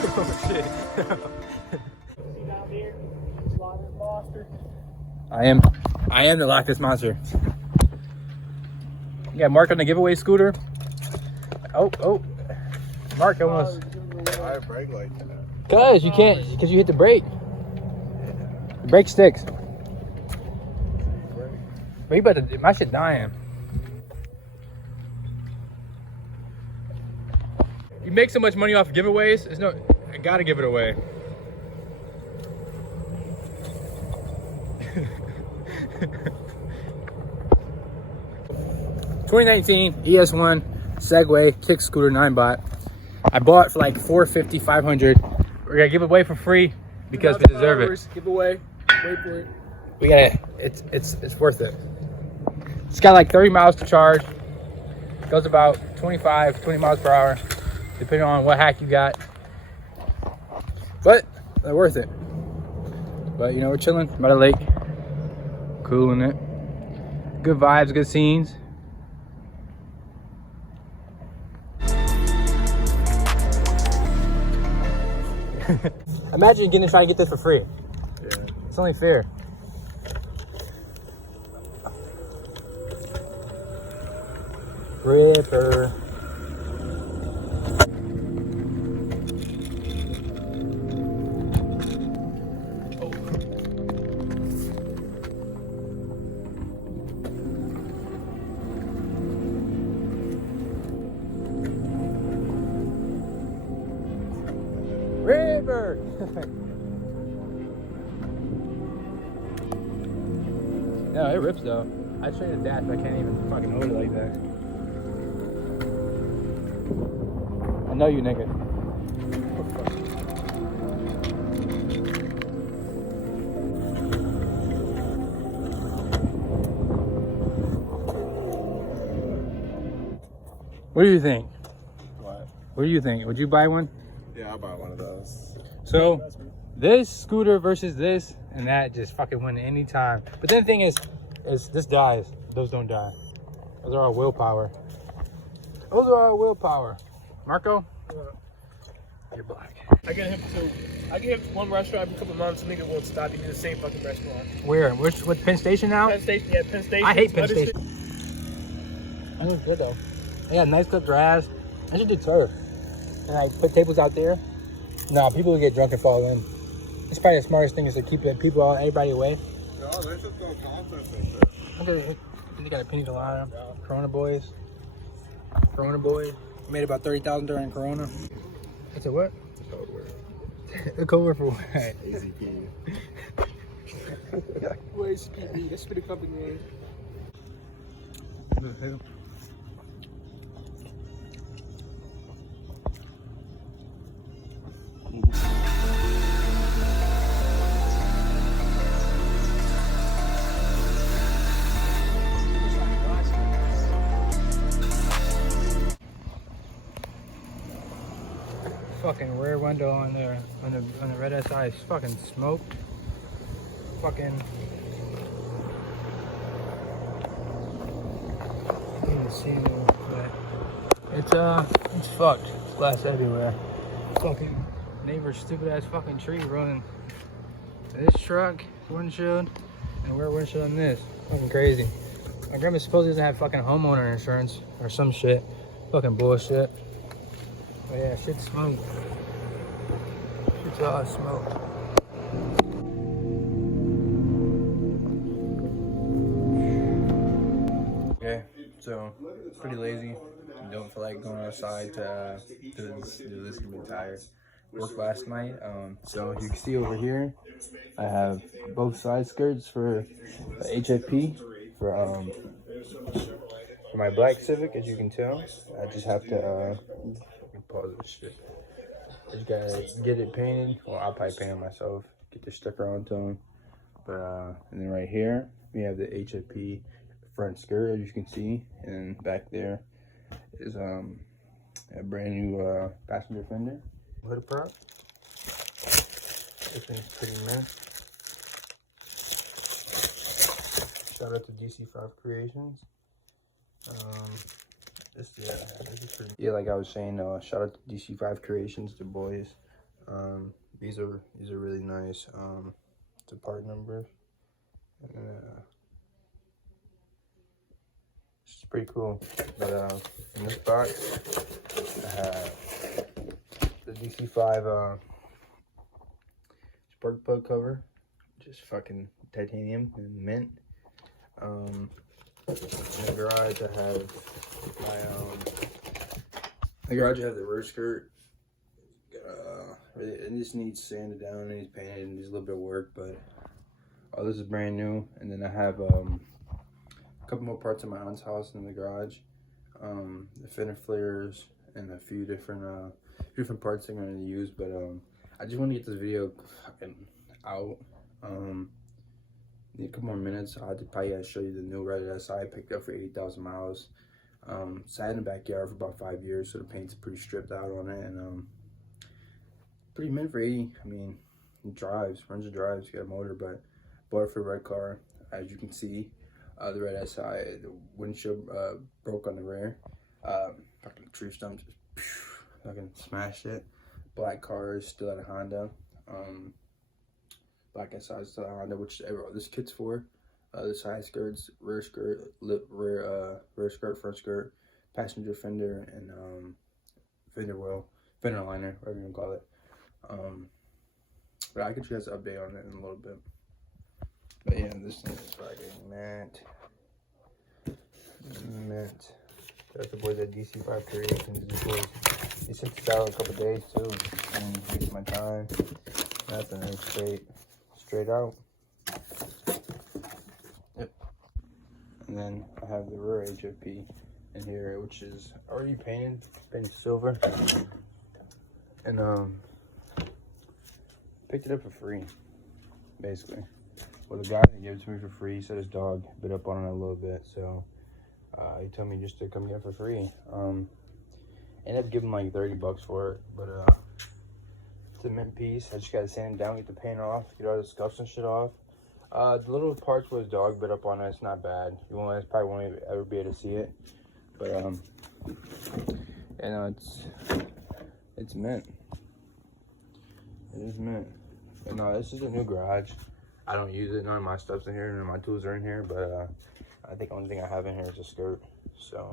Oh shit. Down here, Loch Monster. I am the Loch Ness Monster. You got Mark on the giveaway scooter. Oh. Mark almost. Why a brake like that? Cause you can't, cause you hit the brake. The brake sticks. But you about to, my shit dying. You make so much money off giveaways, there's no, I gotta give it away. (2019) ES1 Segway kick scooter 9-bot. I bought it for like $450, $500. We're gonna give it away for free because we deserve it. Giveaway. Wait for it. We gotta, it's worth it. It's got like 30 miles to charge. Goes about 20 miles per hour, depending on what hack you got. But they're worth it. But you know, we're chilling by the lake, cooling it. Good vibes, good scenes. Imagine you're trying to get this for free. Yeah. It's only fair. Ripper. River. Yeah, it rips though. I show you the dash, but I can't even fucking hold it like that. I know you, nigga. What do you think? What? What do you think? Would you buy one? Yeah, I'll buy one of those. So, this scooter versus this and that just fucking win any time. But then the thing is this dies. Those don't die. Those are our willpower. Those are our willpower. Marco? You're black. I get him too. I get him to one restaurant every couple months. Nigga won't stop. He do the same fucking restaurant. Where? What Penn Station now? Penn Station, yeah, Penn Station. I hate Penn Station. That looks good though. They got nice cut grass. I should do turf. And like put tables out there. Nah, people will get drunk and fall in. It's probably the smartest thing is to keep everybody away. No, they just don't contest and shit. Okay, they got a penny colada. Corona boys. Corona boys. Made about 30,000 during Corona. That's a what? Code word. A code word for what? Easy key. Where's PB? That's for the company name. Fucking rear window on there on the red SI is fucking smoked. Fucking. You can see it, but it's fucked. It's glass everywhere. Fucking neighbor's stupid ass fucking tree running this truck windshield, and we're windshield on this. Fucking crazy. My grandma supposedly doesn't have fucking homeowner insurance or some shit. Fucking bullshit. But yeah, shit's smoked. Shit's all smoked. Okay, so pretty lazy. Don't feel like going outside to do this. Gonna be tired. Worked last night. So you can see over here, I have both side skirts for the Hfp for my black Civic, as you can tell. I just have to pause this shit. I just gotta get it painted. Well, I'll probably paint it myself. Get the sticker onto them. But and then right here we have the Hfp front skirt, as you can see, and back there is a brand new passenger fender. Hood prop. This thing's pretty mint. Shout out to DC5 Creations. This is pretty. Yeah, like I was saying, shout out to DC5 Creations, the boys. These are really nice. The part number, and it's pretty cool. But in this box, I have the DC5 spark plug cover, just fucking titanium and mint. In the garage, I have my the rear skirt. It just needs sanded down, and needs painted, and needs a little bit of work, but all this is brand new. And then I have a couple more parts of my aunt's house in the garage, the fender flares and a few different parts I'm going to use. But I just want to get this video fucking out. Need a couple more minutes. I'll probably show you the new Red SI I picked up for 80,000 miles. Sat in the backyard for about 5 years, so the paint's pretty stripped out on it, and pretty mint for 80. I mean, it runs the drives, got a motor, but bought it for a red car. As you can see, the Red SI, the windshield broke on the rear. Fucking tree stump just fucking smashed it. Black car is still at a Honda. Black SI is still at a Honda, which this kit's for. The side skirts, rear skirt, rear skirt, front skirt, passenger fender, and fender liner, whatever you want to call it. But I could show you guys an update on it in a little bit. But yeah, this thing is fucking mint. That's the boys at DC5 Creations. He sent this out in a couple days too, and waste my time. Nothing, it's straight out. Yep. And then I have the rear Hfp in here, which is already painted silver. And picked it up for free, basically. Well, the guy that gave it to me for free said his dog bit up on it a little bit, so he told me just to come get it for free. Ended up giving like 30 bucks for it, but it's a mint piece. I just gotta sand it down, get the paint off, get all the scuffs and shit off. The little parts where his dog bit up on it, it's not bad. You probably won't ever be able to see it, but you know, it's mint. It is mint. But no, this is a new garage. I don't use it. None of my stuff's in here. None of my tools are in here. But I think the only thing I have in here is a skirt. So,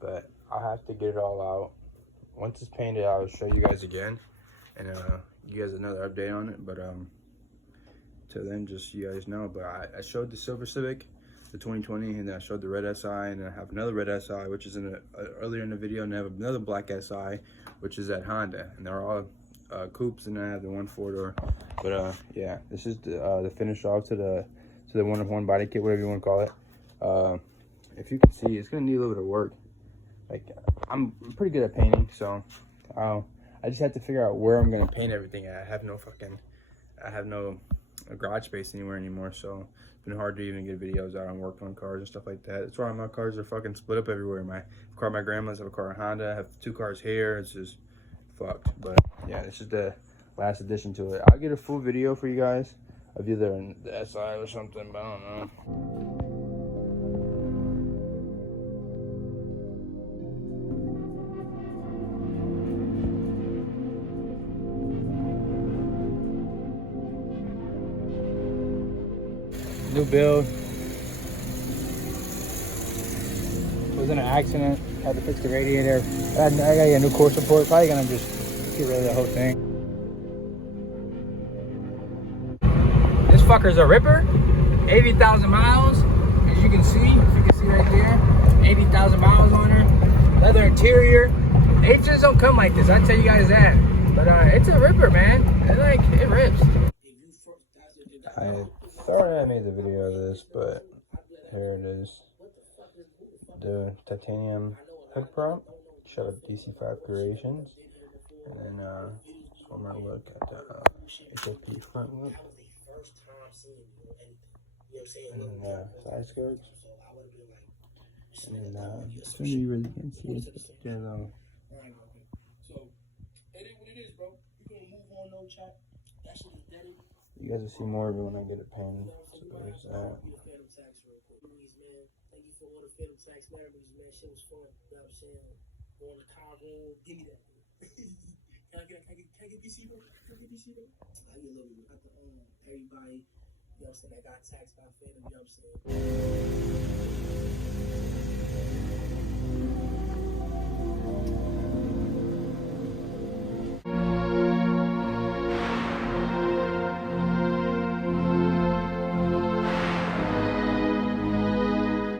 but I'll have to get it all out. Once it's painted, I'll show you guys again, and you guys another update on it. But till then, just you guys know. But I showed the silver Civic, the 2020, and then I showed the red SI, and then I have another red SI, which is earlier in the video, and I have another black SI, which is at Honda, and they're all coupes, and I have the one 4-door. But yeah, this is the finish off to the 1-of-1 body kit, whatever you want to call it. If you can see, it's gonna need a little bit of work. Like, I'm pretty good at painting, so I just have to figure out where I'm gonna paint everything at. I have no garage space anywhere anymore, so it's been hard to even get videos out and work on cars and stuff like that. That's why my cars are fucking split up everywhere. My grandma's have a car, a Honda. I have 2 cars here. It's just fucked. But yeah, this is the last addition to it. I'll get a full video for you guys of either the SI or something, but I don't know. New build. Was in an accident. Had to fix the radiator. I got a new core support. Probably gonna just get rid of the whole thing. This fucker's a ripper. 80,000 miles. As you can see right there, 80,000 miles on her. Leather interior. They just don't come like this. I tell you guys that. But it's a ripper, man. It rips. I thought I made the video of this, but here it is. The titanium hook prop. Shout out DC5 Creations. And then just one more look at the Hfp front look. And then side skirts. And then some of you really can't see it, but then you guys will see more of it when I get it painted. So there's that. Thank you for all the Phantom Tax memories, man. Shit was fun. You know what I'm saying? Going to Cabo, give me that. Can I get How you living? Everybody, you know what I'm saying, that got taxed by Phantom, you know what I'm saying?